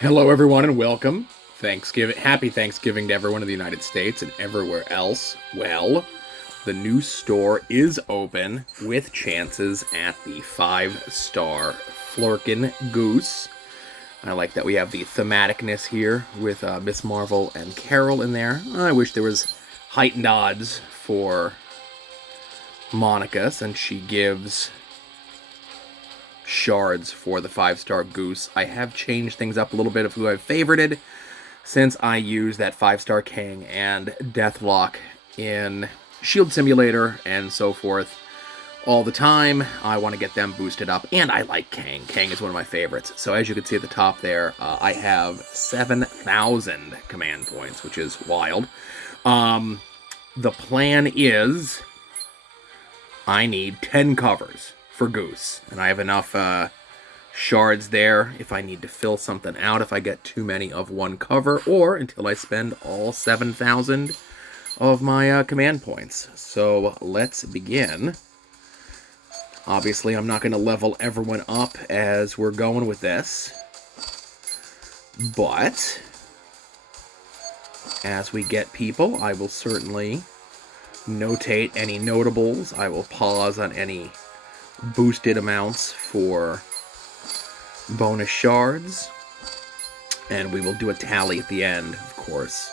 Hello, everyone, and welcome. Happy Thanksgiving to everyone in the United States and everywhere else. Well, the new store is open with chances at the 5-star Flurkin Goose. I like that we have the thematicness here with Miss Marvel and Carol in there. I wish there was heightened odds for Monica since she gives shards for the 5-star Goose. I have changed things up a little bit of who I've favorited since I use that 5-star King and Deathlock in Shield Simulator and so forth all the time. I want to get them boosted up, and I like Kang. Kang is one of my favorites. So as you can see at the top there, I have 7,000 command points, which is wild. The plan is I need 10 covers for Goose, and I have enough shards there if I need to fill something out if I get too many of one cover, or until I spend all 7,000 of my command points. So let's begin. Obviously, I'm not going to level everyone up as we're going with this, but as we get people, I will certainly notate any notables. I will pause on any boosted amounts for bonus shards, and we will do a tally at the end, of course.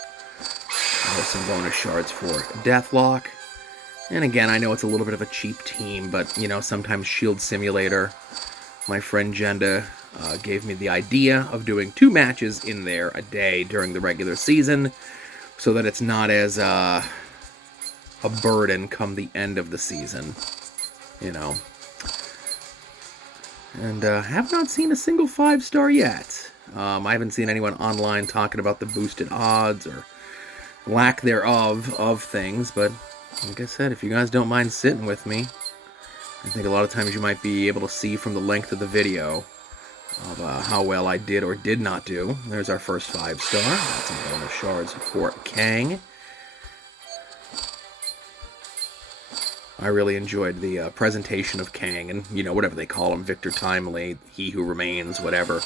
There's some bonus shards for Deathlock, and again, I know it's a little bit of a cheap team, but you know, sometimes Shield Simulator, my friend Jenda gave me the idea of doing 2 matches in there a day during the regular season, so that it's not as a burden come the end of the season, you know. And have not seen a single 5-star yet. I haven't seen anyone online talking about the boosted odds or lack thereof of things, but like I said, if you guys don't mind sitting with me, I think a lot of times you might be able to see from the length of the video of how well I did or did not do. There's our first 5-star. Got some bonus shards for Kang. I really enjoyed the presentation of Kang and, you know, whatever they call him, Victor Timely, He Who Remains, whatever,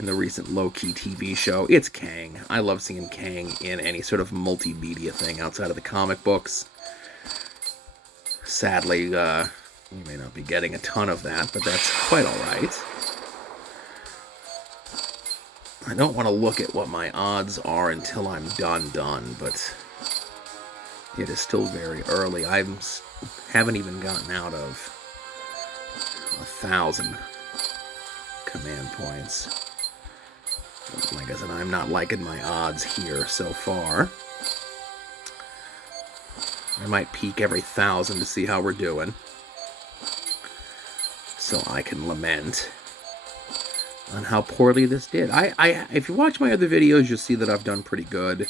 in the recent low-key TV show. It's Kang. I love seeing Kang in any sort of multimedia thing outside of the comic books. Sadly, you may not be getting a ton of that, but that's quite alright. I don't want to look at what my odds are until I'm done, but it is still very early. I haven't even gotten out of 1,000 command points. Like I said, I'm not liking my odds here so far. I might peek every 1,000 to see how we're doing, so I can lament on how poorly this did. If you watch my other videos, you'll see that I've done pretty good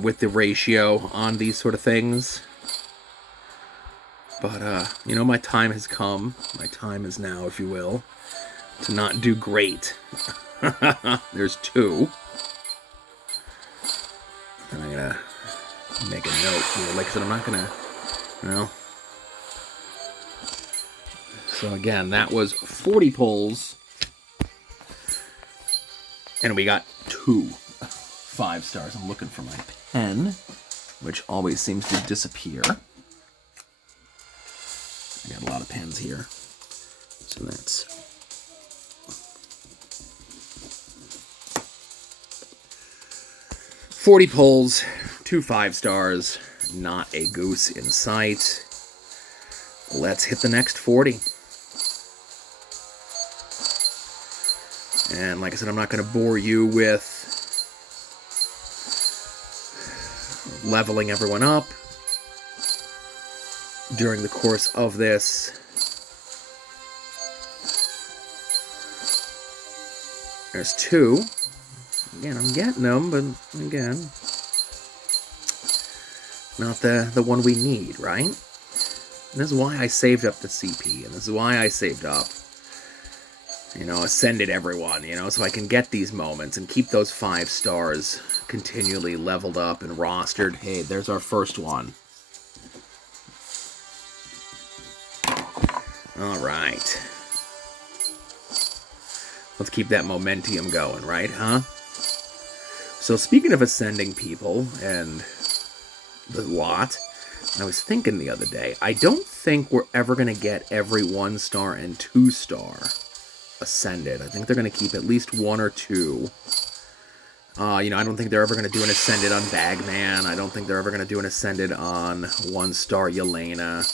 with the ratio on these sort of things. But, you know, my time has come. My time is now, if you will, to not do great. There's 2. And I'm going to make a note here. Like I said, I'm not going to, you know. So, again, that was 40 pulls. And we got 2 5-stars. I'm looking for my pen, which always seems to disappear. I got a lot of pens here. So that's 40 pulls, 2 5-stars, not a goose in sight. Let's hit the next 40. And like I said, I'm not going to bore you with leveling everyone up during the course of this. There's 2. Again, I'm getting them, but again, not the one we need, right? And this is why I saved up the CP, and this is why I saved up, you know, ascended everyone, you know, so I can get these moments and keep those 5-stars continually leveled up and rostered. Hey, there's our first one. All right. Let's keep that momentum going, right, huh? So speaking of ascending people and the lot, I was thinking the other day, I don't think we're ever going to get every 1-star and 2-star ascended. I think they're going to keep at least 1 or 2. I don't think they're ever going to do an ascended on Bagman. I don't think they're ever going to do an ascended on 1-star Yelena.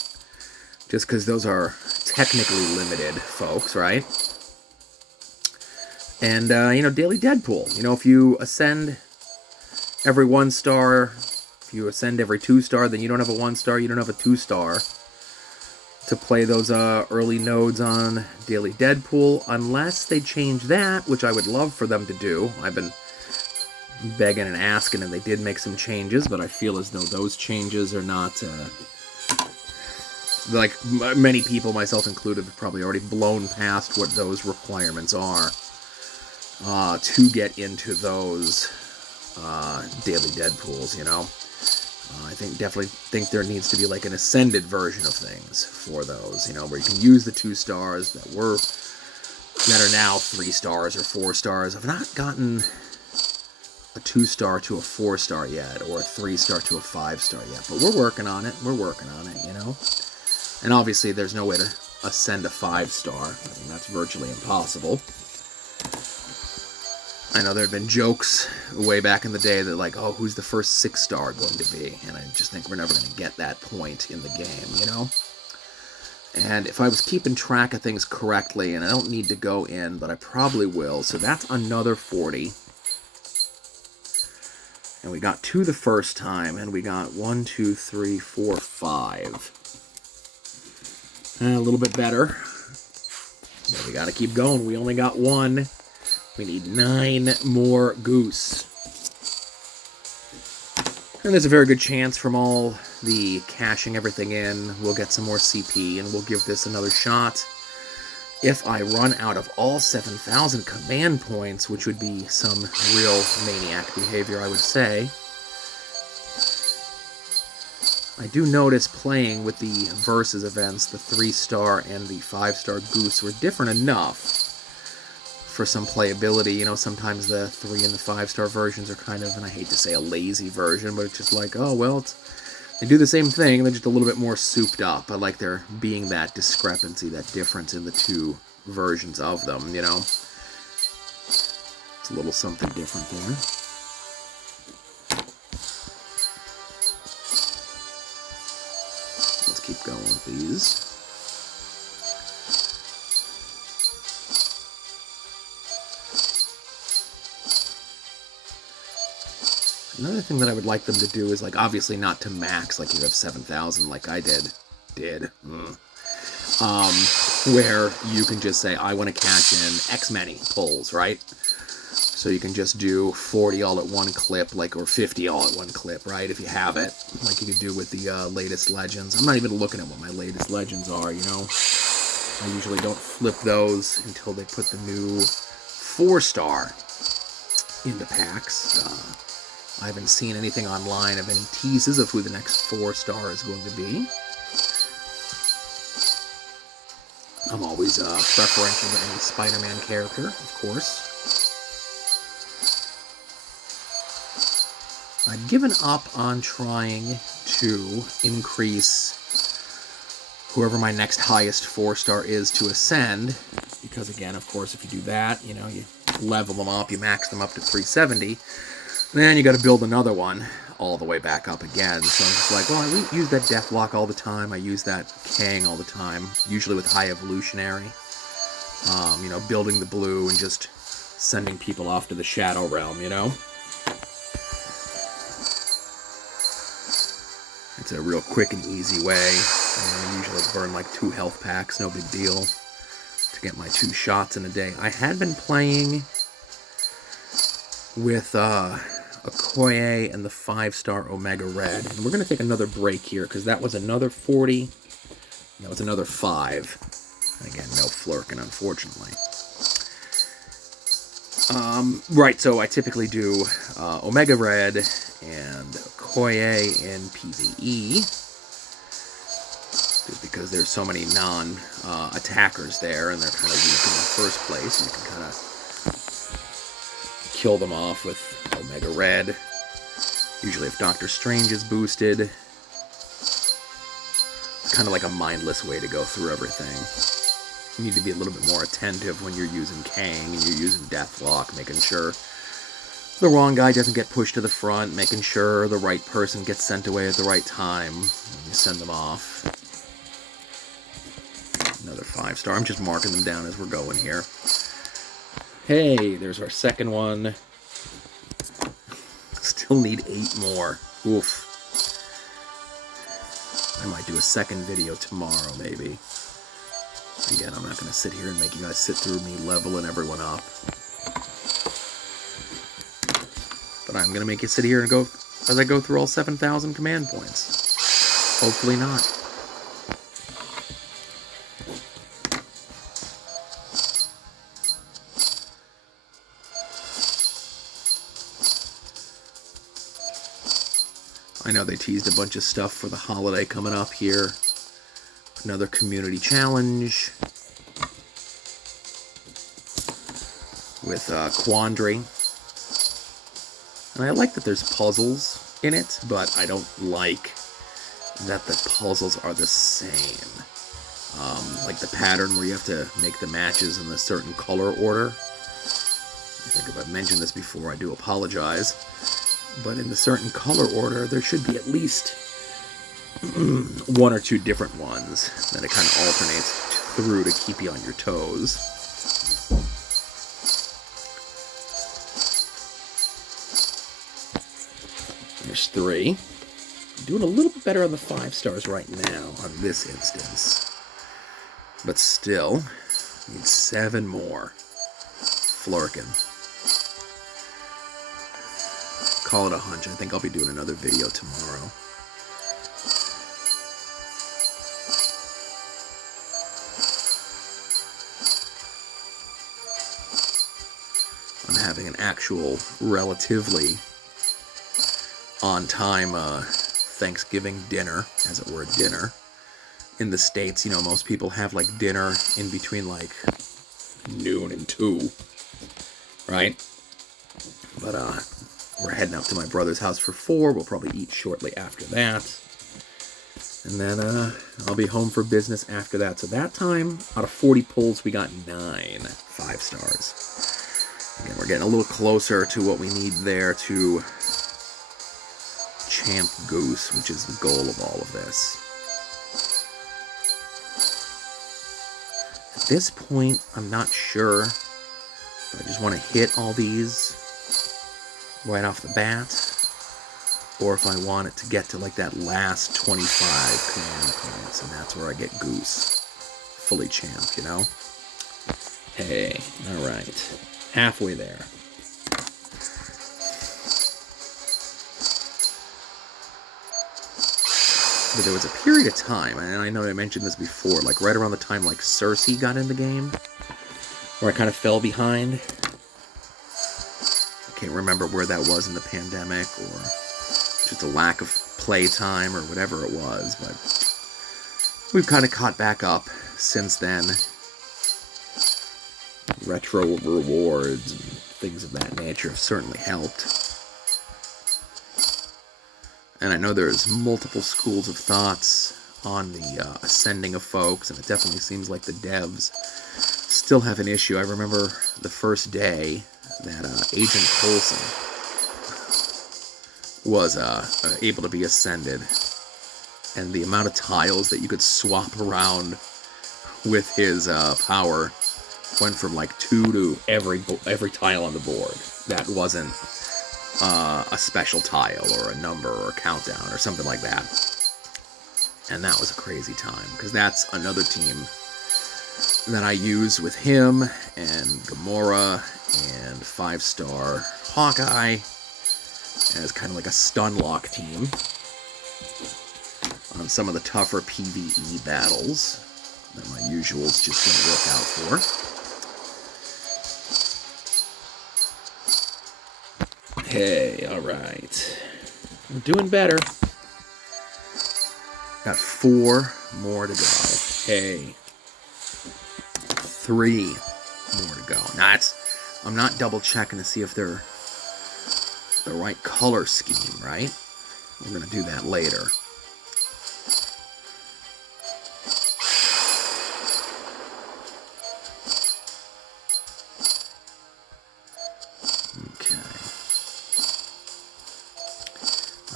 Just because those are technically limited, folks, right? And, Daily Deadpool. If you ascend every 1-star, if you ascend every 2-star, then you don't have a 1-star, you don't have a 2-star to play those early nodes on Daily Deadpool, unless they change that, which I would love for them to do. I've been begging and asking, and they did make some changes, but I feel as though those changes are not, like many people, myself included, have probably already blown past what those requirements are to get into those Daily Deadpools, I definitely think there needs to be like an ascended version of things for those, where you can use the 2-stars that are now 3 stars or 4 stars. I've not gotten a 2-star to a 4-star yet, or a 3-star to a 5-star yet, but we're working on it. And obviously there's no way to ascend a 5-star. That's virtually impossible. I know there have been jokes way back in the day that like, oh, who's the first 6-star going to be? And I just think we're never going to get that point in the game, And if I was keeping track of things correctly, and I don't need to go in, but I probably will, so that's another 40. And we got 2 the first time, and we got 1, 2, 3, 4, 5. And a little bit better. But we gotta keep going. We only got 1. We need 9 more Goose. And there's a very good chance from all the caching everything in, we'll get some more CP, and we'll give this another shot. If I run out of all 7,000 command points, which would be some real maniac behavior, I would say. I do notice playing with the Versus events, the 3-star and the 5-star Goose were different enough for some playability. Sometimes the 3 and the 5-star versions are kind of, and I hate to say a lazy version, but it's just like, oh, well, they do the same thing, they're just a little bit more souped up. I like there being that discrepancy, that difference in the 2 versions of them, It's a little something different there. Let's keep going with these. Another thing that I would like them to do is, like, obviously not to max, like you have 7,000 like I did. Where you can just say, I want to cash in X many pulls, right? So you can just do 40 all at one clip, like, or 50 all at one clip, right? If you have it, like you could do with the latest Legends. I'm not even looking at what my latest Legends are, I usually don't flip those until they put the new 4-star into packs. I haven't seen anything online of any teases of who the next 4-star is going to be. I'm always preferential to any Spider-Man character, of course. I've given up on trying to increase whoever my next highest 4-star is to ascend, because again, of course, if you do that, you level them up, you max them up to 370, then you got to build another one all the way back up again. So I'm just like, well, I use that Deathlock all the time. I use that Kang all the time, usually with High Evolutionary. Building the blue and just sending people off to the Shadow Realm, It's a real quick and easy way. I usually burn like 2 health packs, no big deal, to get my 2 shots in a day. I had been playing with Okoye and the 5-star Omega Red. And we're going to take another break here, because that was another 40. That was another 5. And again, no flirking, unfortunately. Right, so I typically do Omega Red and Okoye in PvE. Just because there's so many non-attackers there, and they're kind of weak in the first place. And you can kind of kill them off with Omega Red. Usually if Doctor Strange is boosted. It's kind of like a mindless way to go through everything. You need to be a little bit more attentive when you're using Kang and you're using Deathlock, making sure the wrong guy doesn't get pushed to the front, making sure the right person gets sent away at the right time when you send them off. Another 5-star. I'm just marking them down as we're going here. Hey, there's our second one. Still need 8 more. Oof. I might do a second video tomorrow, maybe. Again, I'm not going to sit here and make you guys sit through me leveling everyone up. But I'm going to make you sit here and go as I go through all 7,000 command points. Hopefully not. I know they teased a bunch of stuff for the holiday coming up here. Another community challenge with Quandary. And I like that there's puzzles in it, but I don't like that the puzzles are the same. Like the pattern where you have to make the matches in a certain color order. I think if I've mentioned this before, I do apologize. But in the certain color order, there should be at least 1 or 2 different ones that it kind of alternates through to keep you on your toes. There's 3. Doing a little bit better on the 5-stars right now on this instance. But still, need 7 more. Flurkin. Call it a hunch. I think I'll be doing another video tomorrow. I'm having an actual, relatively on-time Thanksgiving dinner, as it were, dinner. In the States, you know, most people have, like, dinner in between, like, noon and 2, right? But, we're heading up to my brother's house for 4. We'll probably eat shortly after that. And then, I'll be home for business after that. So that time, out of 40 pulls, we got 9 5-stars. Again, we're getting a little closer to what we need there to champ Goose, which is the goal of all of this. At this point, I'm not sure if I just want to hit all these right off the bat, or if I want it to get to like that last 25 command points, and that's where I get Goose fully champed, you know? Hey, alright. Halfway there. But there was a period of time, and I know I mentioned this before, like right around the time like Cersei got in the game, where I kind of fell behind. I can't remember where that was in the pandemic, or just a lack of playtime, or whatever it was, but we've kind of caught back up since then. Retro rewards and things of that nature have certainly helped. And I know there's multiple schools of thoughts on the ascending of folks, and it definitely seems like the devs still have an issue. I remember the first day that Agent Coulson was able to be ascended, and the amount of tiles that you could swap around with his power went from like 2 to every tile on the board. That wasn't a special tile or a number or a countdown or something like that. And that was a crazy time, because that's another team that I use with him and Gamora and 5-star Hawkeye as kind of like a stun lock team on some of the tougher PvE battles that my usuals just don't work out for. Hey, alright. I'm doing better. Got 4 more to go. Hey. 3 more to go. Now, I'm not double checking to see if they're the right color scheme, right? We're going to do that later. Okay.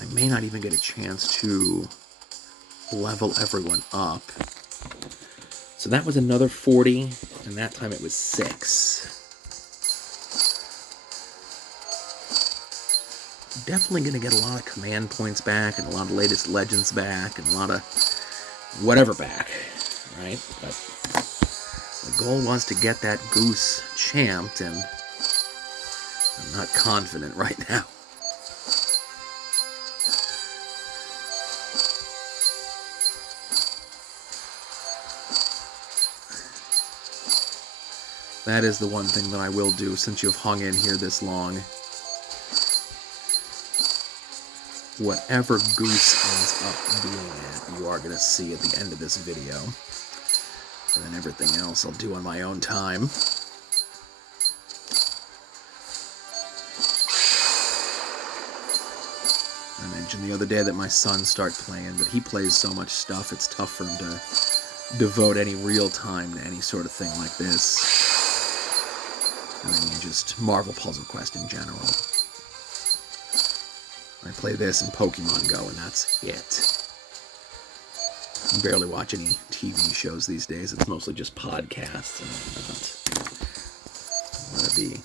I may not even get a chance to level everyone up. So that was another 40, and that time it was 6. Definitely going to get a lot of command points back, and a lot of latest legends back, and a lot of whatever back, right? But the goal was to get that Goose champed, and I'm not confident right now. That is the one thing that I will do since you've hung in here this long. Whatever Goose ends up being at, you are going to see at the end of this video. And then everything else I'll do on my own time. I mentioned the other day that my son started playing, but he plays so much stuff, it's tough for him to devote any real time to any sort of thing like this. I mean, just Marvel Puzzle Quest in general. I play this and Pokemon Go, and that's it. I barely watch any TV shows these days. It's mostly just podcasts and not, whether it be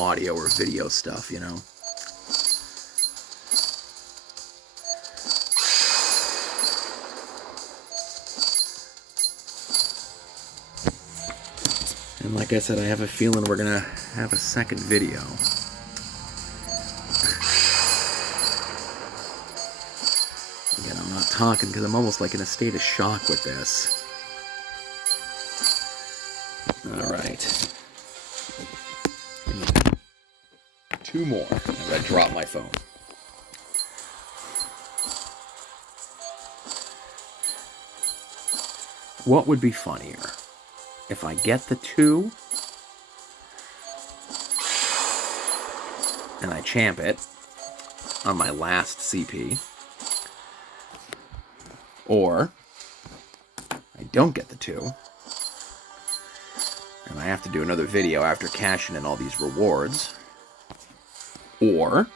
audio or video stuff, you know. And like I said, I have a feeling we're going to have a second video. Again, I'm not talking because I'm almost like in a state of shock with this. Alright. 2 more as I drop my phone. What would be funnier? If I get the 2 and I champ it on my last CP, or I don't get the 2 and I have to do another video after cashing in all these rewards, or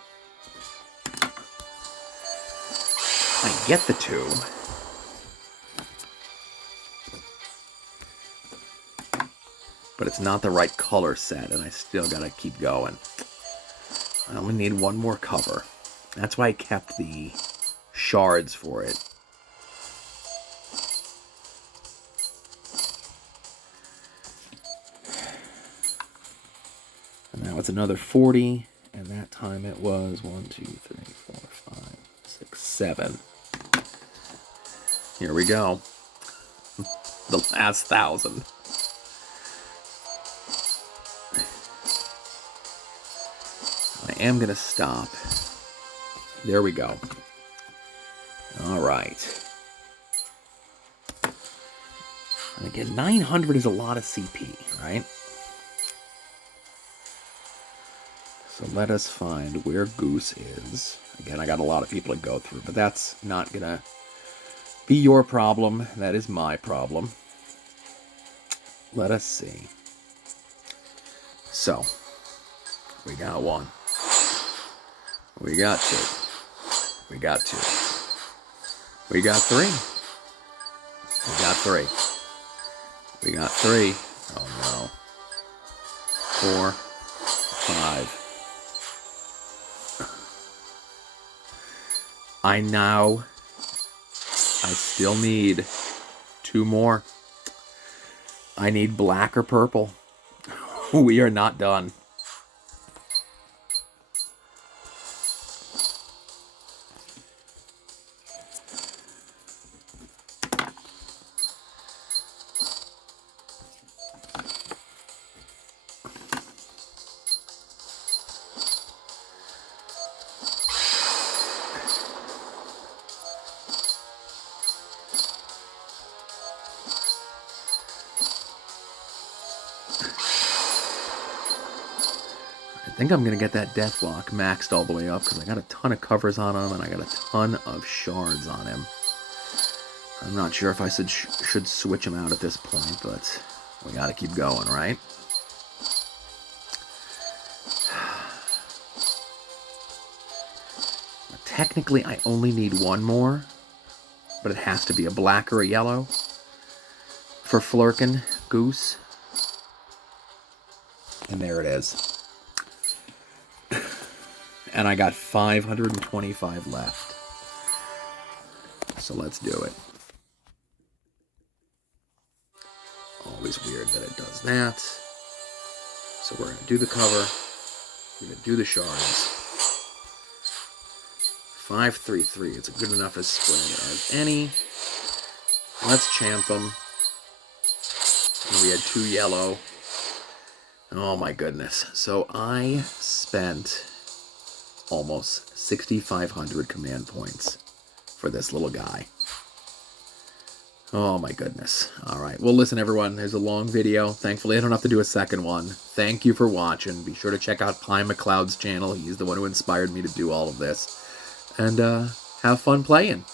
I get the 2 but it's not the right color set, and I still gotta keep going. I only need 1 more cover. That's why I kept the shards for it. And now it's another 40, and that time it was 1, 2, 3, 4, 5, 6, 7. Here we go. The last 1,000. I am going to stop. There we go. All right. And again, 900 is a lot of CP, right? So let us find where Goose is. Again, I got a lot of people to go through, but that's not going to be your problem. That is my problem. Let us see. So, we got 1. We got 2. We got 2. We got 3. We got 3. We got 3. Oh no. 4. 5. I still need 2 more. I need black or purple. We are not done. I think I'm going to get that Deathlock maxed all the way up because I got a ton of covers on him and I got a ton of shards on him. I'm not sure if I should switch him out at this point, but we got to keep going, right? Technically, I only need one more, but it has to be a black or a yellow for Flurkin Goose. And there it is. And I got 525 left. So let's do it. Always weird that it does that. So we're going to do the cover. We're going to do the shards. 533. It's a good enough as spread as any. Let's champ them. And we had 2 yellow. Oh my goodness. So I spent almost 6,500 command points for this little guy. Oh my goodness. Alright, well listen everyone, there's a long video. Thankfully I don't have to do a second one. Thank you for watching. Be sure to check out Pie McLeod's channel. He's the one who inspired me to do all of this. And have fun playing.